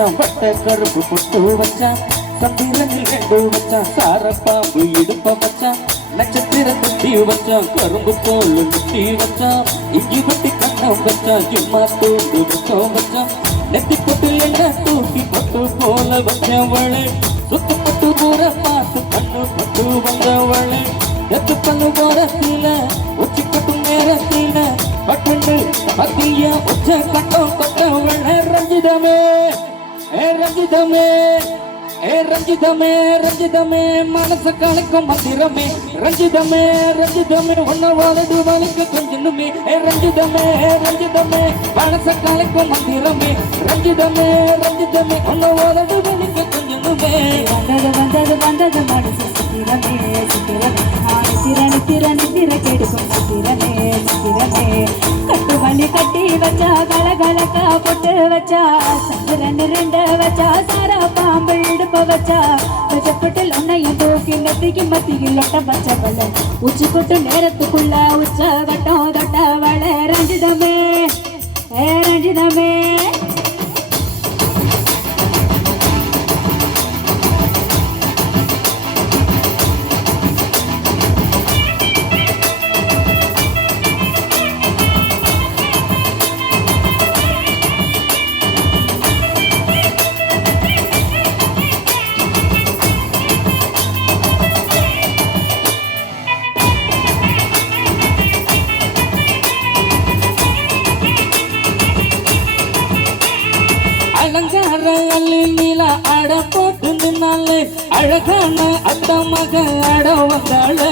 வச்சான் பட்ட கருப்பு பொட்டு வச்சான் சந்திரனில் ரெண்டு வச்சான் சாரப்பாம்பு இடுப்ப வச்சான் நட்சத்திர குட்டி வச்சான் கரும்பு தோல் குட்டி வச்சான் இஞ்சி பட்டி கண்ணம் வச்சான் சும்மா தூண்டு வச்சம் வச்சான் நெத்தி பொட்டு என்ன தூக்கி பொட்டு போல வச்சவளே சுத்து பட்டு பூர பார்த்து கண்ணு பட்டு வந்தவளே எத்து பல்லு போரத்தில உச்சி கட்டும் நேரத்தில பட்டு மத்திய உச்ச கட்டம் கொட்டவளே ரஞ்சிதமே ரஞ்சிதமே ரஞ்சிதமே ரஞ்சிதமே மனச கலக்கும் மந்திரமே ரஞ்சிதமே ரஞ்சிதமே உன்ன வாழது வலிக்க கொஞ்சனுமே ரஞ்சிதமே ரஞ்சிதமே மனச கலக்கும் மந்திரமே ரஞ்சிதமே ரஞ்சிதமே உன்ன வாழது வலிக்க கொஞ்சனுமே வந்தது வந்தது வந்தது மனசு சித்திரமே சித்திரமே நித்திர கெடுக்கும் சித்திரமே சித்திரமே கட்டு மல்லி கட்டி வச்சா கலகலக்கா பொட்டு வச்சா சந்திரன் ரெண்டு வச்சா சாரா பாம்பு இடுப்ப வச்சா வச்சப்பட்டில் உன்னையும் தூக்கி நெத்திக்கு மத்தியில் ஒட்ட வச்சவள உச்சி கொட்டு நேரத்துக்குள்ள உச்ச வட்டம் தொட்டவள ரஞ்சிதமே ரஞ்சிதமே அலங்கார அள்ளி நீல அட போட்டு நின்னாலே அழகான அத்த மக அட வந்தாளே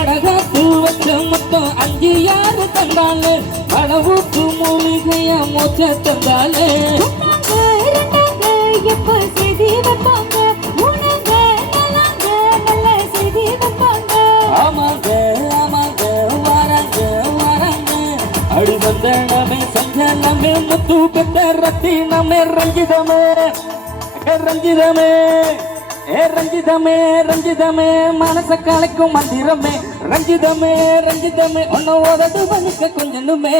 அழகாத்து வச்ச மொத்தம் 5 யாரு தந்தாளே அளவுக்கு மூலிகைய மொச்ச தந்தாளே எப்போ செய்தி வைப்பாங்க உனங்க நல்லாங்க நல்ல செய்தி வைப்பாங்க ஆமாங்க ஆமாங்க வராங்க வராங்க அடி வந்தனமே சஞ்சனமே முத்து பெற்ற ரத்தினமே ரஞ்சிதமே ரஞ்சிதமே ரஞ்சிதமே ரஞ்சிதமே மனச கலைக்கும் மந்திரமே ரஞ்சிதமே ரஞ்சிதமே உன்ன ஓதது வலிக்க கொஞ்சனுமே